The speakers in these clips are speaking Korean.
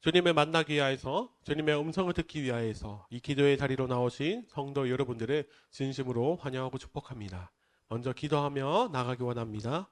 주님을 만나기 위하여서 주님의 음성을 듣기 위하여서 이 기도의 자리로 나오신 성도 여러분들을 진심으로 환영하고 축복합니다. 먼저 기도하며 나가기 원합니다.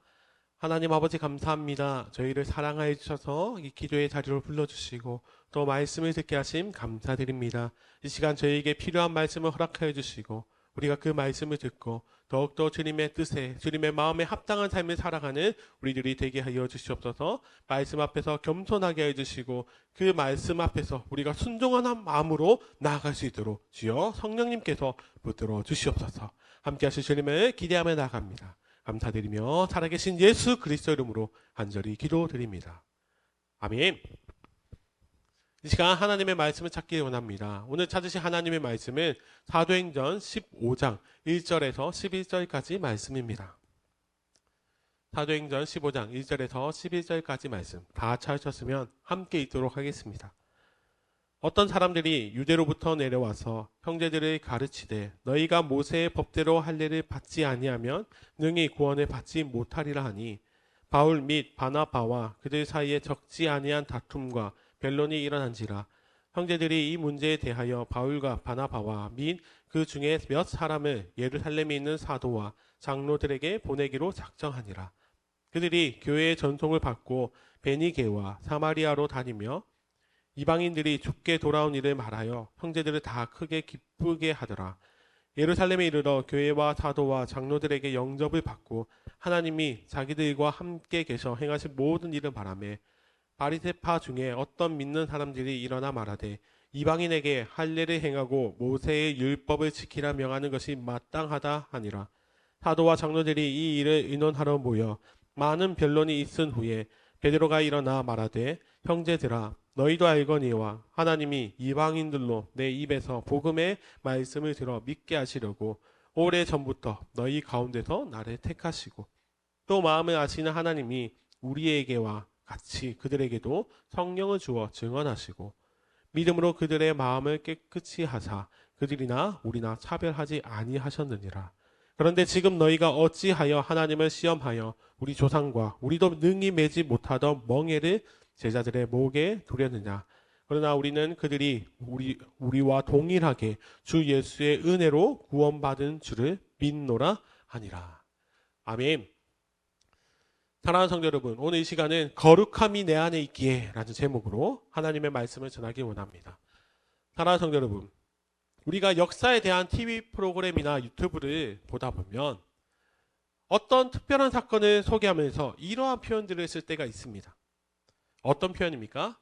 하나님 아버지 감사합니다. 저희를 사랑하여 주셔서 이 기도의 자리로 불러주시고 또 말씀을 듣게 하심 감사드립니다. 이 시간 저희에게 필요한 말씀을 허락하여 주시고 우리가 그 말씀을 듣고 더욱더 주님의 뜻에 주님의 마음에 합당한 삶을 살아가는 우리들이 되게 하여 주시옵소서. 말씀 앞에서 겸손하게 해주시고 그 말씀 앞에서 우리가 순종한 마음으로 나아갈 수 있도록 주여 성령님께서 붙들어 주시옵소서. 함께 하실 주님을 기대하며 나아갑니다. 감사드리며 살아계신 예수 그리스도 이름으로 간절히 기도드립니다. 아멘. 이 시간 하나님의 말씀을 찾기 원합니다. 오늘 찾으신 하나님의 말씀은 사도행전 15장 1절에서 11절까지 말씀입니다. 사도행전 15장 1절에서 11절까지 말씀 다 찾으셨으면 함께 읽도록 하겠습니다. 어떤 사람들이 유대로부터 내려와서 형제들을 가르치되 너희가 모세의 법대로 할례를 받지 아니하면 능히 구원을 받지 못하리라 하니 바울 및 바나바와 그들 사이에 적지 아니한 다툼과 변론이 일어난지라. 형제들이 이 문제에 대하여 바울과 바나바와 및 그 중에 몇 사람을 예루살렘에 있는 사도와 장로들에게 보내기로 작정하니라. 그들이 교회의 전송을 받고 베니게와 사마리아로 다니며 이방인들이 죽게 돌아온 일을 말하여 형제들을 다 크게 기쁘게 하더라. 예루살렘에 이르러 교회와 사도와 장로들에게 영접을 받고 하나님이 자기들과 함께 계셔 행하신 모든 일을 바라며 바리새파 중에 어떤 믿는 사람들이 일어나 말하되 이방인에게 할례를 행하고 모세의 율법을 지키라 명하는 것이 마땅하다 하니라. 사도와 장로들이 이 일을 의논하러 모여 많은 변론이 있은 후에 베드로가 일어나 말하되 형제들아 너희도 알거니와 하나님이 이방인들로 내 입에서 복음의 말씀을 들어 믿게 하시려고 오래전부터 너희 가운데서 나를 택하시고 또 마음을 아시는 하나님이 우리에게와 같이 그들에게도 성령을 주어 증언하시고 믿음으로 그들의 마음을 깨끗이 하사 그들이나 우리나 차별하지 아니하셨느니라. 그런데 지금 너희가 어찌하여 하나님을 시험하여 우리 조상과 우리도 능히 매지 못하던 멍에를 제자들의 목에 두려느냐. 그러나 우리는 그들이 우리와 동일하게 주 예수의 은혜로 구원받은 주를 믿노라 하니라. 아멘. 사랑하는 성도 여러분, 오늘 이 시간은 거룩함이 내 안에 있기에 라는 제목으로 하나님의 말씀을 전하기 원합니다. 사랑하는 성도 여러분, 우리가 역사에 대한 TV 프로그램이나 유튜브를 보다 보면 어떤 특별한 사건을 소개하면서 이러한 표현들을 쓸 때가 있습니다. 어떤 표현입니까?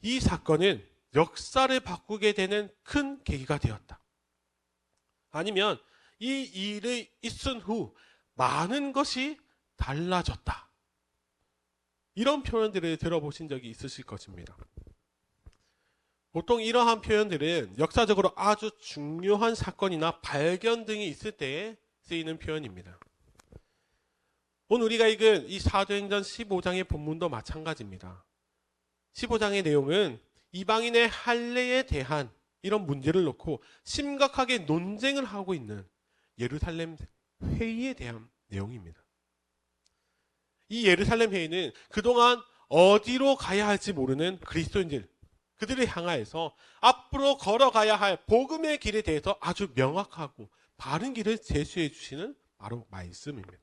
이 사건은 역사를 바꾸게 되는 큰 계기가 되었다. 아니면 이 일이 있은 후 많은 것이 달라졌다. 이런 표현들을 들어보신 적이 있으실 것입니다. 보통 이러한 표현들은 역사적으로 아주 중요한 사건이나 발견 등이 있을 때에 쓰이는 표현입니다. 오늘 우리가 읽은 이 사도행전 15장의 본문도 마찬가지입니다. 15장의 내용은 이방인의 할례에 대한 이런 문제를 놓고 심각하게 논쟁을 하고 있는 예루살렘 회의에 대한 내용입니다. 이 예루살렘 회의는 그동안 어디로 가야 할지 모르는 그리스도인들, 그들을 향하여서 앞으로 걸어가야 할 복음의 길에 대해서 아주 명확하고 바른 길을 제시해 주시는 바로 말씀입니다.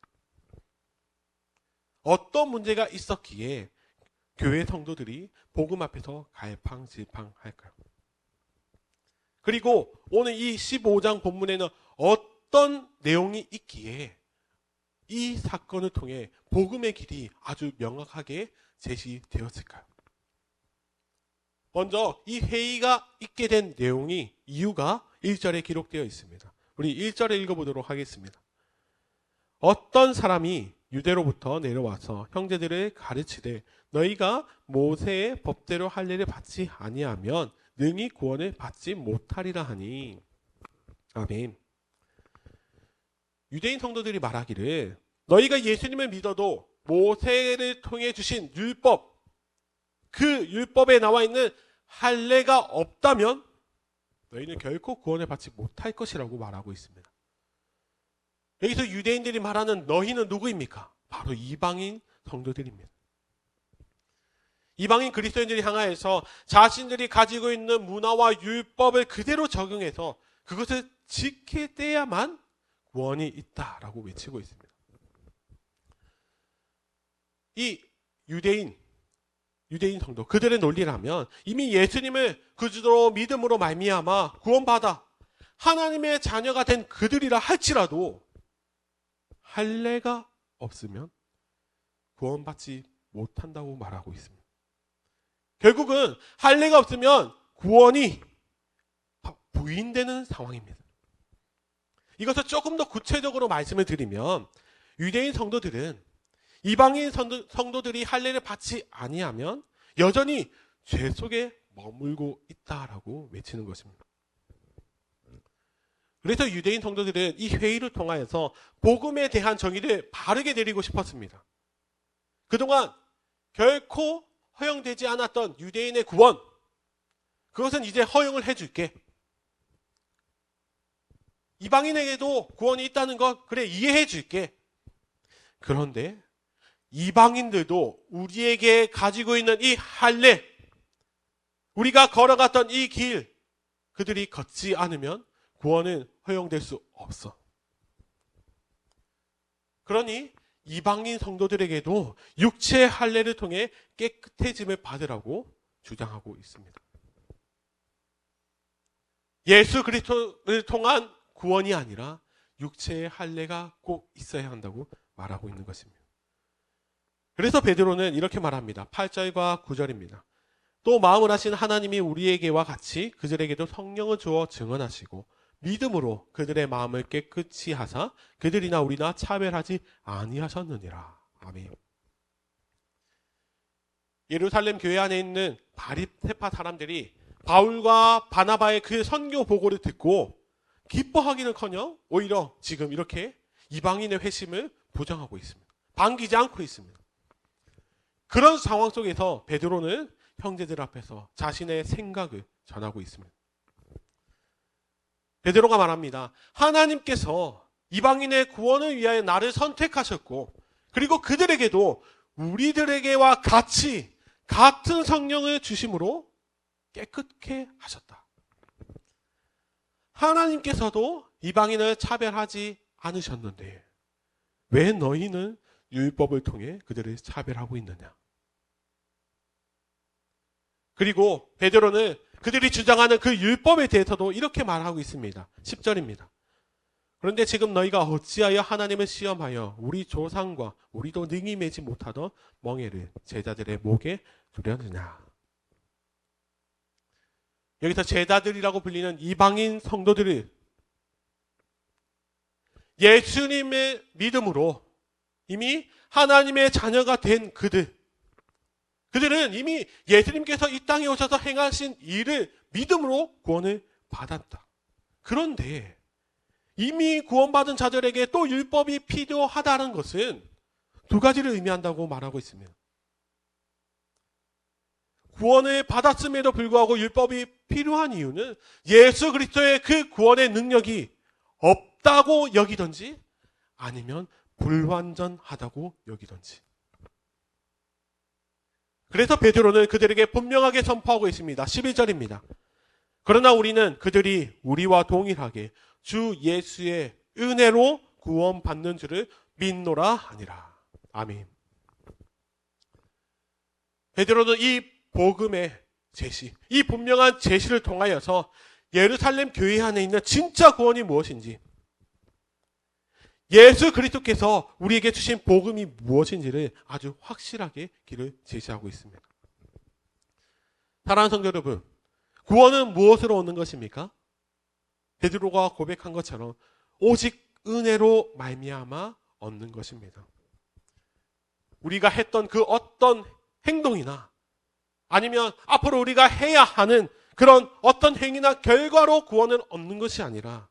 어떤 문제가 있었기에 교회 성도들이 복음 앞에서 갈팡질팡할까요? 그리고 오늘 이 15장 본문에는 어떤 내용이 있기에 이 사건을 통해 복음의 길이 아주 명확하게 제시되었을까요? 먼저 이 회의가 있게 된 이유가 1절에 기록되어 있습니다. 우리 1절에 읽어보도록 하겠습니다. 어떤 사람이 유대로부터 내려와서 형제들을 가르치되 너희가 모세의 법대로 할례를 받지 아니하면 능히 구원을 받지 못하리라 하니. 아멘. 유대인 성도들이 말하기를 너희가 예수님을 믿어도 모세를 통해 주신 율법, 그 율법에 나와 있는 할례가 없다면 너희는 결코 구원을 받지 못할 것이라고 말하고 있습니다. 여기서 유대인들이 말하는 너희는 누구입니까? 바로 이방인 성도들입니다. 이방인 그리스도인들이 향하여서 자신들이 가지고 있는 문화와 율법을 그대로 적용해서 그것을 지킬 때야만 구원이 있다라고 외치고 있습니다. 이 유대인 성도 그들의 논리라면 이미 예수님을 그주로 믿음으로 말미암아 구원받아 하나님의 자녀가 된 그들이라 할지라도 할례가 없으면 구원받지 못한다고 말하고 있습니다. 결국은 할례가 없으면 구원이 부인되는 상황입니다. 이것을 조금 더 구체적으로 말씀을 드리면 유대인 성도들은 이방인 성도들이 할례를 받지 아니하면 여전히 죄 속에 머물고 있다라고 외치는 것입니다. 그래서 유대인 성도들은 이 회의를 통하여서 복음에 대한 정의를 바르게 내리고 싶었습니다. 그동안 결코 허용되지 않았던 유대인의 구원, 그것은 이제 허용을 해줄게. 이방인에게도 구원이 있다는 것, 그래, 이해해 줄게. 그런데 이방인들도 우리에게 가지고 있는 이 할례, 우리가 걸어갔던 이 길, 그들이 걷지 않으면 구원은 허용될 수 없어. 그러니 이방인 성도들에게도 육체의 할례를 통해 깨끗해짐을 받으라고 주장하고 있습니다. 예수 그리스도를 통한 구원이 아니라 육체의 할례가 꼭 있어야 한다고 말하고 있는 것입니다. 그래서 베드로는 이렇게 말합니다. 8절과 9절입니다. 또 마음을 하신 하나님이 우리에게와 같이 그들에게도 성령을 주어 증언하시고 믿음으로 그들의 마음을 깨끗이 하사 그들이나 우리나 차별하지 아니하셨느니라. 아멘. 예루살렘 교회 안에 있는 바리새파 사람들이 바울과 바나바의 그 선교 보고를 듣고 기뻐하기는커녕 오히려 지금 이렇게 이방인의 회심을 부정하고 있습니다. 반기지 않고 있습니다. 그런 상황 속에서 베드로는 형제들 앞에서 자신의 생각을 전하고 있습니다. 베드로가 말합니다. 하나님께서 이방인의 구원을 위하여 나를 선택하셨고 그리고 그들에게도 우리들에게와 같이 같은 성령을 주심으로 깨끗게 하셨다. 하나님께서도 이방인을 차별하지 않으셨는데 왜 너희는 율법을 통해 그들을 차별하고 있느냐? 그리고 베드로는 그들이 주장하는 그 율법에 대해서도 이렇게 말하고 있습니다. 10절입니다. 그런데 지금 너희가 어찌하여 하나님을 시험하여 우리 조상과 우리도 능히 매지 못하던 멍에를 제자들의 목에 두려느냐. 여기서 제자들이라고 불리는 이방인 성도들을 예수님의 믿음으로 이미 하나님의 자녀가 된 그들은 이미 예수님께서 이 땅에 오셔서 행하신 일을 믿음으로 구원을 받았다. 그런데 이미 구원받은 자들에게 또 율법이 필요하다는 것은 두 가지를 의미한다고 말하고 있습니다. 구원을 받았음에도 불구하고 율법이 필요한 이유는 예수 그리스도의 그 구원의 능력이 없다고 여기든지 아니면 불완전하다고 여기든지. 그래서 베드로는 그들에게 분명하게 선포하고 있습니다. 11절입니다. 그러나 우리는 그들이 우리와 동일하게 주 예수의 은혜로 구원받는 줄을 믿노라 하니라. 아멘. 베드로는 이 복음의 제시, 이 분명한 제시를 통하여서 예루살렘 교회 안에 있는 진짜 구원이 무엇인지, 예수 그리스도께서 우리에게 주신 복음이 무엇인지를 아주 확실하게 길을 제시하고 있습니다. 사랑하는 성도 여러분, 구원은 무엇으로 얻는 것입니까? 베드로가 고백한 것처럼 오직 은혜로 말미암아 얻는 것입니다. 우리가 했던 그 어떤 행동이나 아니면 앞으로 우리가 해야 하는 그런 어떤 행위나 결과로 구원을 얻는 것이 아니라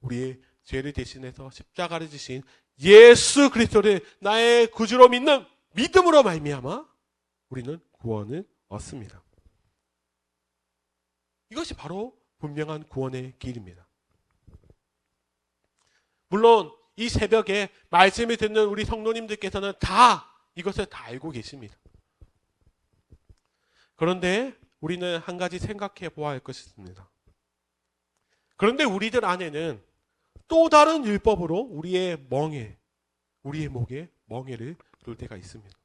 우리의 죄를 대신해서 십자가를 지신 예수 그리스도를 나의 구주로 믿는 믿음으로 말미암아 우리는 구원을 얻습니다. 이것이 바로 분명한 구원의 길입니다. 물론 이 새벽에 말씀을 듣는 우리 성도님들께서는 다 이것을 다 알고 계십니다. 그런데 우리는 한 가지 생각해 보아야 할 것이 있습니다. 그런데 우리들 안에는 또 다른 율법으로 우리의 목에 멍에를 둘 때가 있습니다.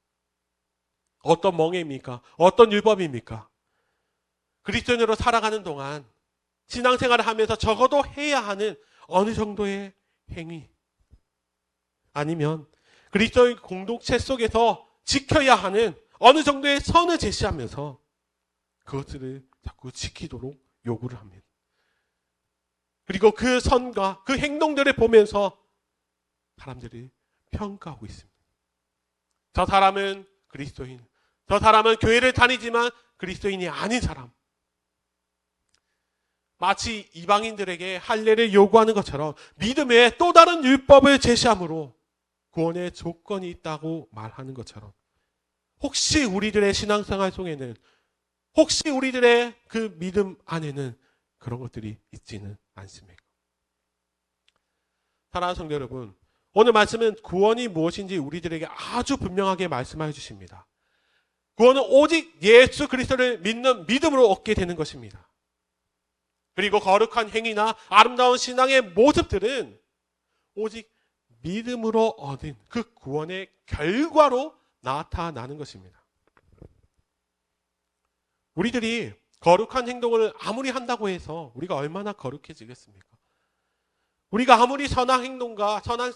어떤 멍에입니까? 어떤 율법입니까? 그리스도인으로 살아가는 동안 신앙생활을 하면서 적어도 해야 하는 어느 정도의 행위, 아니면 그리스도의 공동체 속에서 지켜야 하는 어느 정도의 선을 제시하면서 그것들을 자꾸 지키도록 요구를 합니다. 그리고 그 선과 그 행동들을 보면서 사람들이 평가하고 있습니다. 저 사람은 그리스도인, 저 사람은 교회를 다니지만 그리스도인이 아닌 사람. 마치 이방인들에게 할례를 요구하는 것처럼 믿음의 또 다른 율법을 제시함으로 구원의 조건이 있다고 말하는 것처럼, 혹시 우리들의 신앙생활 속에는, 혹시 우리들의 그 믿음 안에는 그런 것들이 있지는 않습니까? 사랑하는 성도 여러분, 오늘 말씀은 구원이 무엇인지 우리들에게 아주 분명하게 말씀해 주십니다. 구원은 오직 예수 그리스도를 믿는 믿음으로 얻게 되는 것입니다. 그리고 거룩한 행위나 아름다운 신앙의 모습들은 오직 믿음으로 얻은 그 구원의 결과로 나타나는 것입니다. 우리들이 거룩한 행동을 아무리 한다고 해서 우리가 얼마나 거룩해지겠습니까? 우리가 아무리 선한 행동과 선한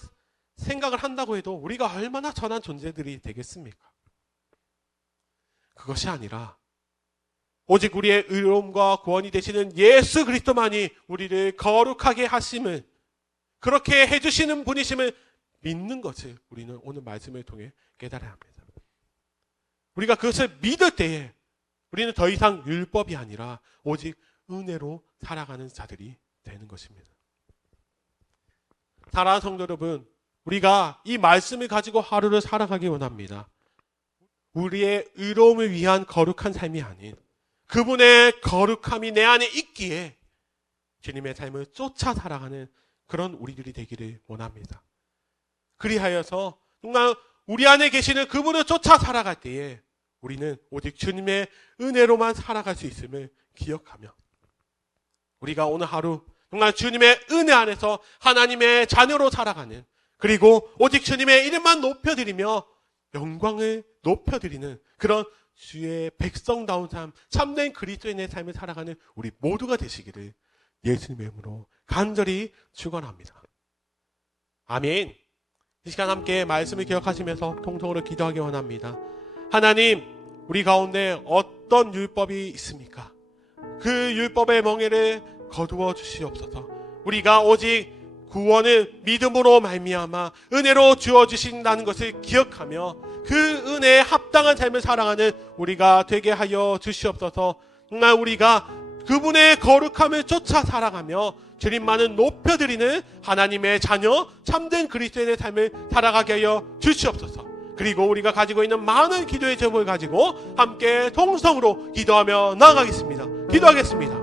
생각을 한다고 해도 우리가 얼마나 선한 존재들이 되겠습니까? 그것이 아니라 오직 우리의 의로움과 구원이 되시는 예수 그리스도만이 우리를 거룩하게 하심을, 그렇게 해주시는 분이심을 믿는 것을 우리는 오늘 말씀을 통해 깨달아야 합니다. 우리가 그것을 믿을 때에 우리는 더 이상 율법이 아니라 오직 은혜로 살아가는 자들이 되는 것입니다. 사랑하는 성도 여러분, 우리가 이 말씀을 가지고 하루를 살아가기 원합니다. 우리의 의로움을 위한 거룩한 삶이 아닌 그분의 거룩함이 내 안에 있기에 주님의 삶을 쫓아 살아가는 그런 우리들이 되기를 원합니다. 그리하여서 정말 우리 안에 계시는 그분을 쫓아 살아갈 때에 우리는 오직 주님의 은혜로만 살아갈 수 있음을 기억하며, 우리가 오늘 하루 정말 주님의 은혜 안에서 하나님의 자녀로 살아가는, 그리고 오직 주님의 이름만 높여드리며 영광을 높여드리는 그런 주의 백성다운 삶, 참된 그리스도인의 삶을 살아가는 우리 모두가 되시기를 예수님의 이름으로 간절히 축원합니다. 아멘. 이 시간 함께 말씀을 기억하시면서 통성으로 기도하기 원합니다. 하나님, 우리 가운데 어떤 율법이 있습니까? 그 율법의 멍에를 거두어 주시옵소서. 우리가 오직 구원은 믿음으로 말미암아 은혜로 주어주신다는 것을 기억하며 그 은혜에 합당한 삶을 살아가는 우리가 되게 하여 주시옵소서. 정말 우리가 그분의 거룩함을 쫓아 살아가며 주님만을 높여드리는 하나님의 자녀, 참된 그리스도인의 삶을 살아가게 하여 주시옵소서. 그리고 우리가 가지고 있는 많은 기도의 제목을 가지고 함께 통성으로 기도하며 나아가겠습니다. 기도하겠습니다.